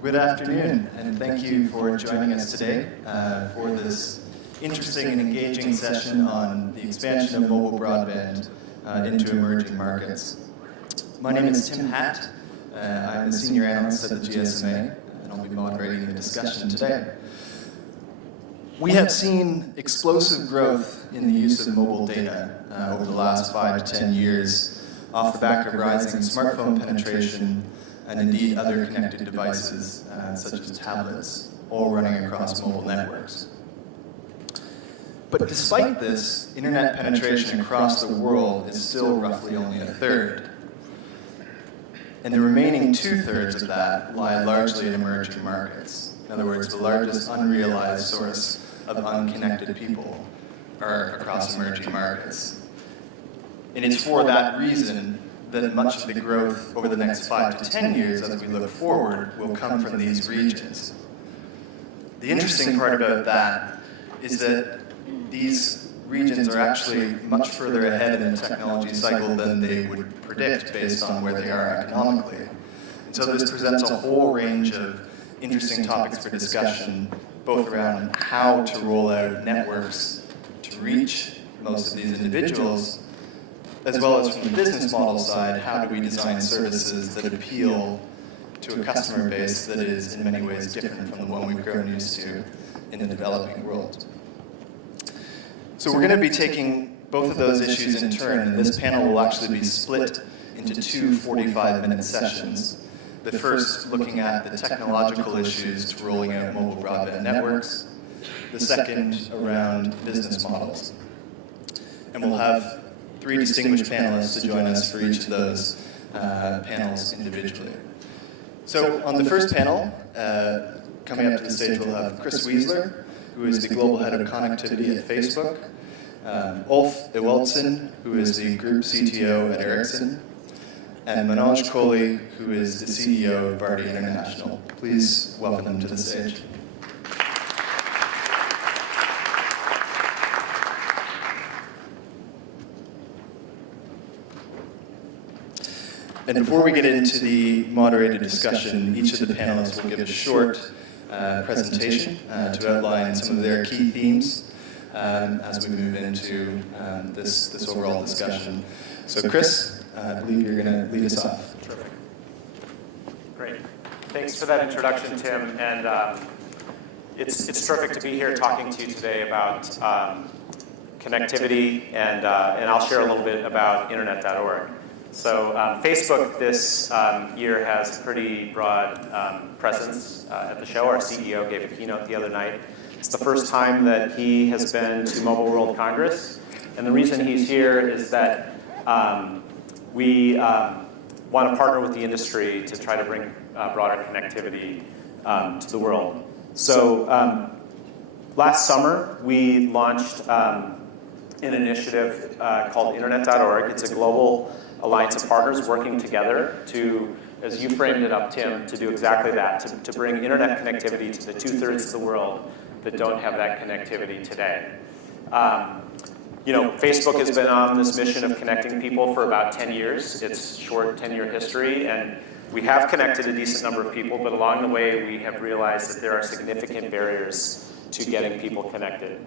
Good afternoon, and thank you for joining us today for this interesting and engaging session on the expansion of mobile broadband into emerging markets. My name is Tim Hatt. I'm a senior analyst at the GSMA, and I'll be moderating the discussion today. We have seen explosive growth in the use of mobile data over the last 5 to 10 years off the back of rising smartphone penetration and indeed other connected devices such as tablets, all running across mobile networks. But despite this, internet penetration across the world is still roughly only a third. And the remaining 2/3 of that lie largely in emerging markets. In other words, the largest unrealized source of unconnected people are across emerging markets. And it's for that reason that much of the growth over the next 5 to 10 years as we look forward will come from these regions. The interesting part about that is that these regions are actually much further ahead in the technology cycle than they would predict based on where they are economically. And so this presents a whole range of interesting topics for discussion, both around how to roll out networks to reach most of these individuals, as well as from the business model side, how do we design services that appeal to a customer base that is in many ways different from the one we've grown used to in the developing world. So we're going to be taking both of those issues in turn, and this panel will actually be split into two 45-minute sessions. The first looking at the technological issues to rolling out mobile broadband networks, the second around business models. And we'll have 3 distinguished panelists to join us for each of those panels individually. So on the first panel, coming up to the stage, we'll have Chris Wiesler, who is the Global Head of Connectivity at Facebook, Ulf Ewaldson, who is the Group CTO at Ericsson, and Manoj Kohli, who is the CEO of Bharti International. Please welcome them to the stage. And before we get into the moderated discussion, each of the panelists will give a short presentation to outline some of their key themes as we move into this overall discussion. So Chris, I believe you're going to lead us off. Terrific. Great. Thanks for that introduction, Tim. And it's terrific to be here talking to you today about connectivity, and I'll share a little bit about internet.org. So Facebook this year has a pretty broad presence at the show. Our CEO gave a keynote the other night. It's the first time that he has been to Mobile World Congress. And the reason he's here is that we want to partner with the industry to try to bring broader connectivity to the world. So last summer, we launched an initiative called internet.org. It's a global alliance of partners working together to, as you framed it up, Tim, to do exactly that, to bring internet connectivity to the 2/3 of the world that don't have that connectivity today. Facebook has been on this mission of connecting people for about 10 years. It's a short 10-year history, and we have connected a decent number of people, but along the way we have realized that there are significant barriers to getting people connected.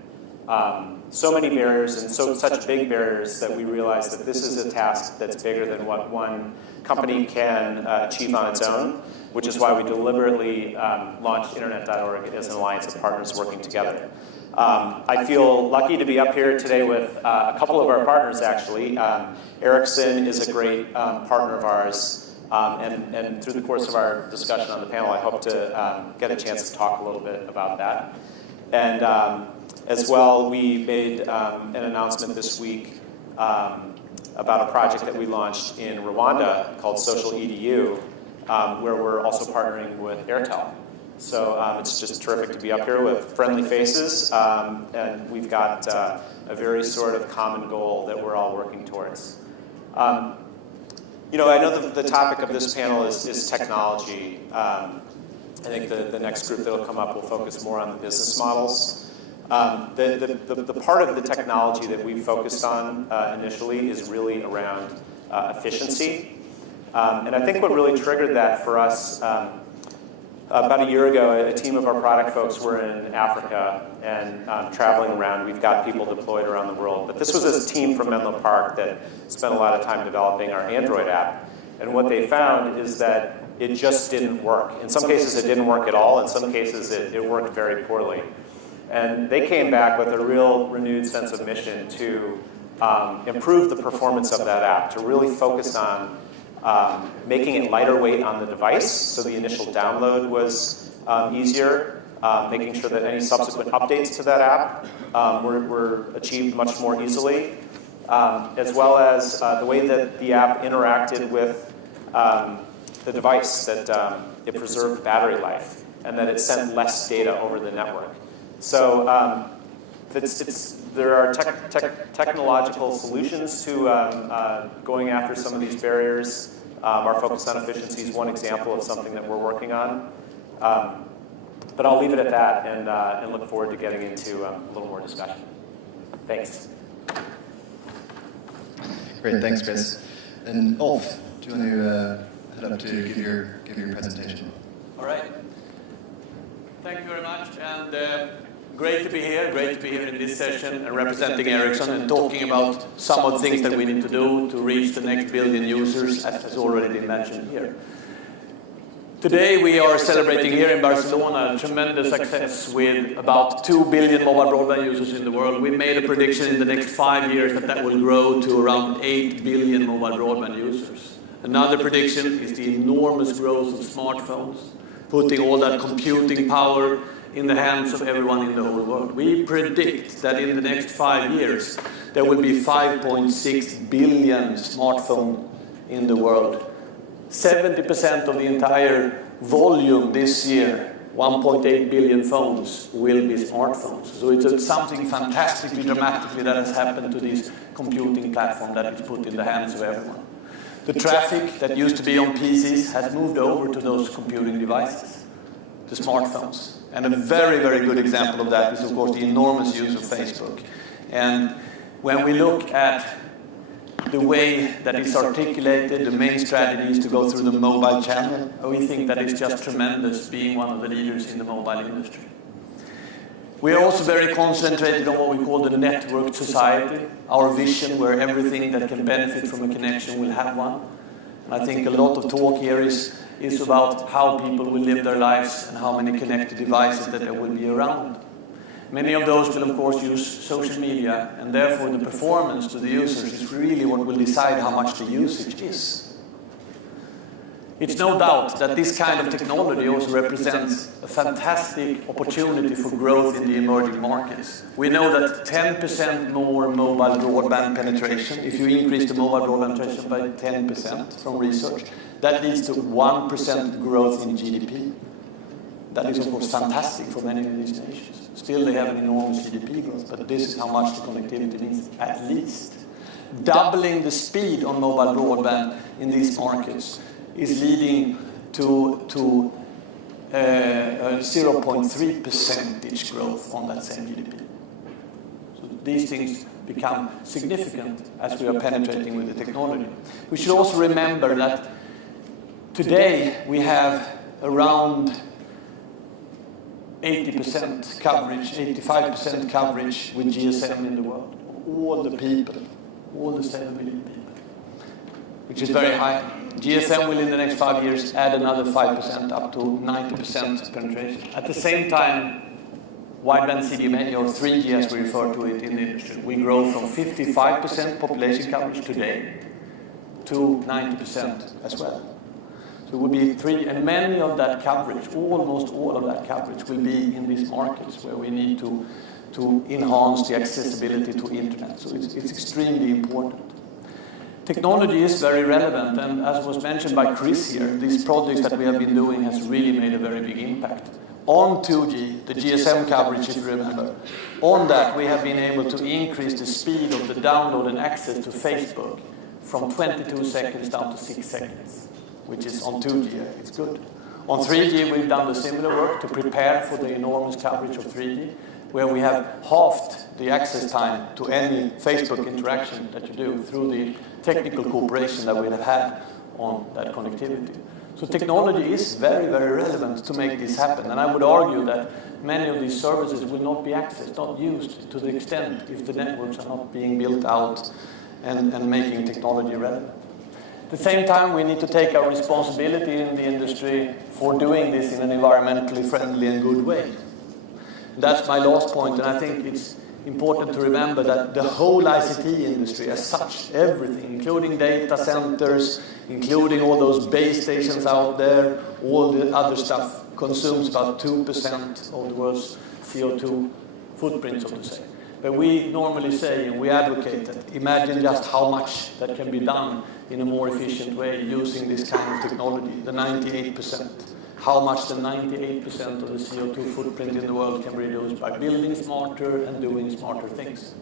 So many barriers, and such big barriers that we realize that this is a task that's bigger than what one company can achieve on its own, which is why we deliberately launched internet.org as an alliance of partners working together. I feel lucky to be up here today with a couple of our partners, actually. Ericsson is a great partner of ours, and through the course of our discussion on the panel, I hope to get a chance to talk a little bit about that. And as well, we made an announcement this week about a project that we launched in Rwanda called Social EDU, where we're also partnering with Airtel. So it's just terrific to be up here with friendly faces, and we've got a very sort of common goal that we're all working towards. I know the topic of this panel is technology. I think the next group that will come up will focus more on the business models. The part of the technology that we focused on initially is really around efficiency. And I think what really triggered that for us About a year ago, a team of our product folks were in Africa and traveling around. We've got people deployed around the world. But this was a team from Menlo Park that spent a lot of time developing our Android app. And what they found is that it just didn't work. In some cases, it didn't work at all. In some cases, it worked very poorly. And they came back with a real renewed sense of mission to improve the performance of that app, to really focus on making it lighter weight on the device, so the initial download was easier, making sure that any subsequent updates to that app were achieved much more easily, as well as the way that the app interacted with the device, that it preserved battery life, and that it sent less data over the network. So there are technological solutions to going after some of these barriers. Our focus on efficiency is one example of something that we're working on. But I'll leave it at that and look forward to getting into a little more discussion. Thanks. Great, thanks, Chris. And Ulf, do you want to head up to give your presentation? All right. Thank you very much, and great to be here. Great to be here in this session and representing Ericsson and talking about some of the things that we need to do to reach the next billion users, as has already been mentioned here. Today we are celebrating here in Barcelona a tremendous success with about 2 billion mobile broadband users in the world. We made a prediction in the next 5 years that will grow to around 8 billion mobile broadband users. Another prediction is the enormous growth of smartphones, putting all that computing power in the hands of everyone in the whole world. We predict that in the next 5 years, there will be 5.6 billion smartphones in the world. 70% of the entire volume this year, 1.8 billion phones, will be smartphones. So it's something fantastically, dramatically that has happened to this computing platform that is put in the hands of everyone. The traffic that used to be on PCs has moved over to those computing devices, the smartphones. And a very, very good example of that is, of course, the enormous use of Facebook. And when we look at the way that it's articulated, the main strategy is to go through the mobile channel, we think that it's just tremendous being one of the leaders in the mobile industry. We are also very concentrated on what we call the networked society, our vision where everything that can benefit from a connection will have one. And I think a lot of talk here is about how people will live their lives and how many connected devices that there will be around. Many of those will, of course, use social media, and therefore the performance to the users is really what will decide how much the usage is. It's no doubt that this kind of technology also represents a fantastic opportunity for growth in the emerging markets. We know that 10% more mobile broadband penetration, if you increase the mobile broadband penetration by 10% from research, that leads to 1% growth in GDP. That is, of course, fantastic for many of these nations. Still, they have an enormous GDP growth, but this is how much the connectivity needs, at least. Doubling the speed on mobile broadband in these markets is leading to 0.3 percentage growth on that same GDP. So these things become significant as we are penetrating with the technology. We should also remember that today we have around 80% coverage, 85% coverage with GSM in the world. All the people, all the 7 billion people, which is very high. GSM will in the next 5 years add another 5% up to 90% penetration. At the same time, wideband CDMA, or 3G as we refer to it in the industry, we grow from 55% population coverage today to 90% as well. So it would be 3, and many of that coverage, almost all of that coverage, will be in these markets where we need to enhance the accessibility to internet. So it's extremely important. Technology is very relevant, and as was mentioned by Chris here, these projects that we have been doing has really made a very big impact. On 2G, the GSM coverage, if you remember, on that we have been able to increase the speed of the download and access to Facebook from 22 seconds down to 6 seconds, which is on 2G, it's good. On 3G, we've done the similar work to prepare for the enormous coverage of 3G, where we have halved the access time to any Facebook interaction that you do through the technical cooperation that we have had on that connectivity. So technology is very, very relevant to make this happen. And I would argue that many of these services will not be accessed, not used to the extent if the networks are not being built out and making technology relevant. At the same time, we need to take our responsibility in the industry for doing this in an environmentally friendly and good way. That's my last point, and I think it's important to remember that the whole ICT industry as such, everything, including data centers, including all those base stations out there, all the other stuff, consumes about 2% of the world's CO2 footprint, so to say. But we normally say, and we advocate that, imagine just how much that can be done in a more efficient way using this kind of technology, the 98%. How much the 98% of the CO2 footprint in the world can be reduced by building smarter and doing smarter things.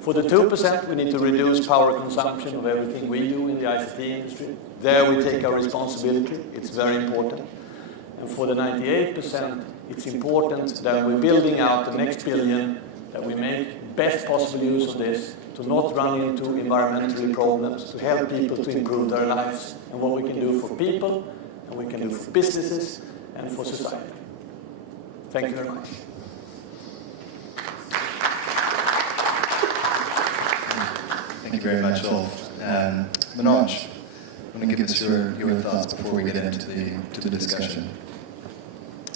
For the 2%, we need to reduce power consumption of everything we do in the ICT industry. There we take our responsibility. It's very important. And for the 98%, it's important that we're building out the next billion, that we make best possible use of this to not run into environmental problems, to help people to improve their lives, and what we can do for people, and we can do for businesses and for society. Thank you very much. Thank you very much, Ulf. Manoj, want to give us your thoughts before we get into the discussion?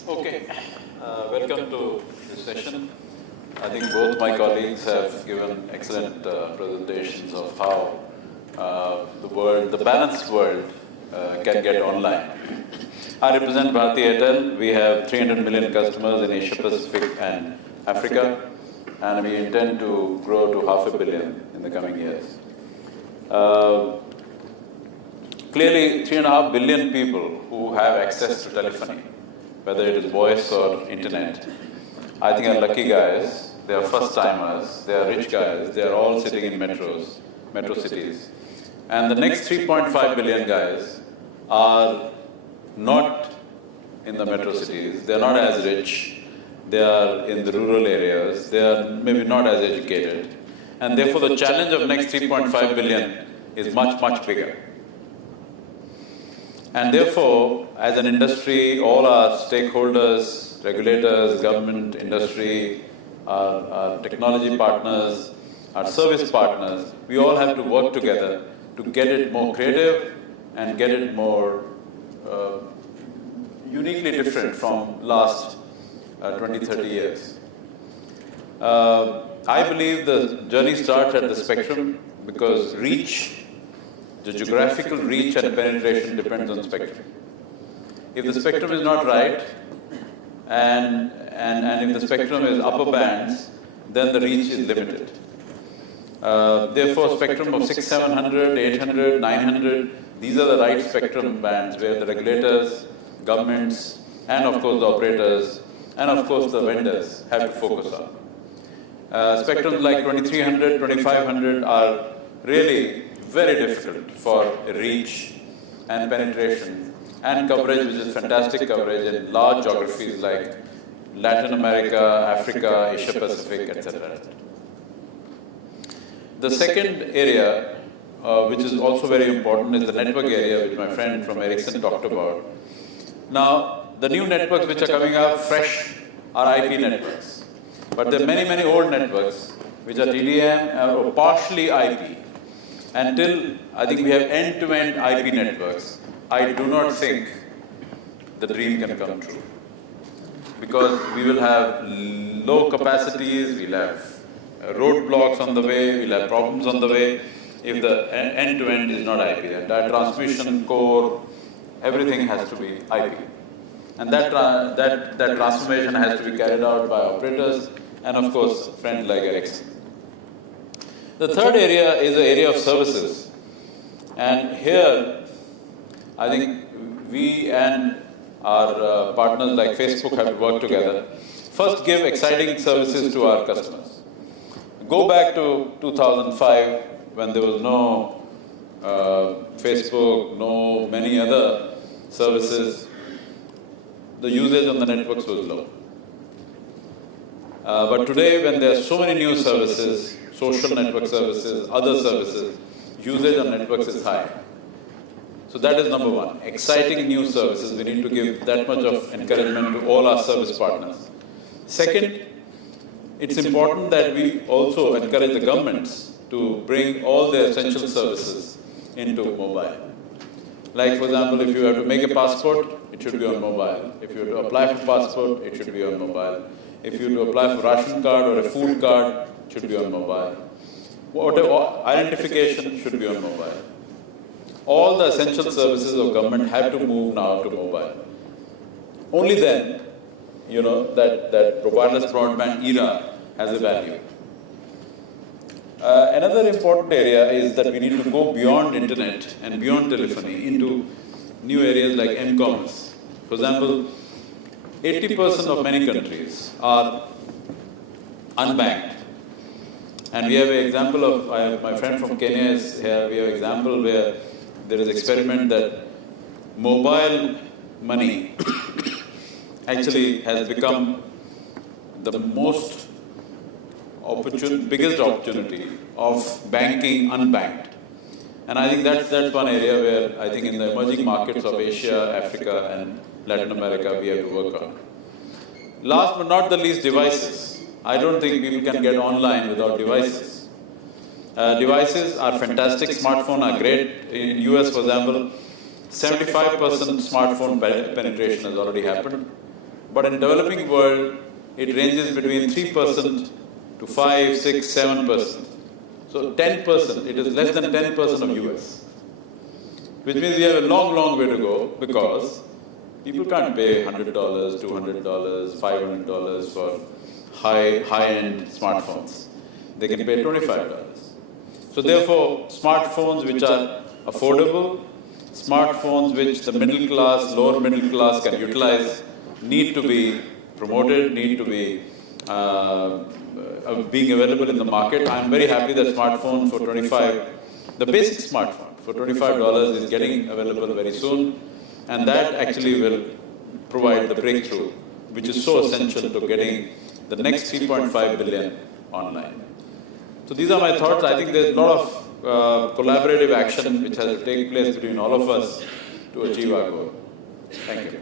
Okay. Welcome to this session. I think both my colleagues have given excellent presentations of how the balanced world can get online. I represent Bharti Airtel. We have 300 million customers in Asia Pacific and Africa, and we intend to grow to 500 million in the coming years. Clearly, 3.5 billion people who have access to telephony, whether it is voice or internet, I think are lucky guys. They are first-timers, they are rich guys, they are all sitting in metro cities. And the next 3.5 billion guys are not in the metro cities, they are not as rich, they are in the rural areas, they are maybe not as educated. And therefore the challenge of next 3.5 billion is much, much bigger. And therefore, as an industry, all our stakeholders, regulators, government, industry, our technology partners, our service partners, we all have to work together to get it more creative and get it more uniquely different from last 20, 30 years. I believe the journey starts at the spectrum because reach, the geographical reach and penetration depends on spectrum. If the spectrum is not right, and if the spectrum is upper bands, then the reach is limited. Therefore, spectrum of 600, 700, 800, 900, these are the right spectrum bands where the regulators, governments, and of course the operators, and of course the vendors have to focus on. Spectrums like 2300, 2500 are really very difficult for reach and penetration and coverage, which is fantastic coverage in large geographies like Latin America, Africa, Asia Pacific, etc. The second area, which is also very important, is the network area, which my friend from Ericsson talked about. Now, the new networks which are coming up fresh are IP networks. But there are many, many old networks which are TDM or partially IP. Until I think we have end-to-end IP networks, I do not think the dream can come true. Because we will have low capacities, we'll have roadblocks on the way, we'll have problems on the way if the end-to-end is not IP. The entire transmission core, everything has to be IP. And that transformation has to be carried out by operators and of course friends like Ericsson. The third area is the area of services. And here, I think we and our partners like Facebook have to work together. First, give exciting services to our customers. Go back to 2005 when there was no Facebook, no many other services. The usage on the networks was low. But today, when there are so many new services, social network services, other services, usage on networks is high. So that is number one. Exciting new services. We need to give that much of encouragement to all our service partners. Second, it's important that we also encourage the governments to bring all their essential services into mobile. Like, for example, if you have to make a passport, it should be on mobile. If you have to apply for passport, it should be on mobile. If you have to apply for ration card or a food card, it should be on mobile. Whatever identification should be on mobile. All the essential services of government have to move now to mobile. Only then, that wireless broadband era has a value. Another important area is that we need to go beyond internet and beyond telephony into new areas like m-commerce. For example, 80% of many countries are unbanked. And we have an example of, my friend from Kenya is here, we have an example where there is an experiment that mobile money actually has become the most biggest opportunity of banking unbanked. And I think that's one area where I think in the emerging markets of Asia, Africa and Latin America we have to work on. Last but not the least, devices. I don't think people can get online without devices. Devices are fantastic, smartphones are great. In US, for example, 75% smartphone penetration has already happened. But in developing world, it ranges between 3% to 5, 6, 7%. So 10%, it is less than 10% of US. Which means we have a long, long way to go because people can't pay $100, $200, $500 for high-end smartphones. They can pay $25. So therefore, smartphones which are affordable, smartphones which the middle class, lower middle class can utilize, need to be promoted, need to be being available in the market. I'm very happy that smartphone for the basic smartphone for $25 is getting available very soon, and that actually will provide the breakthrough, which is so essential to getting the next 3.5 billion online. So these are my thoughts. I think there's a lot of collaborative action which has to take place between all of us to achieve our goal. Thank you.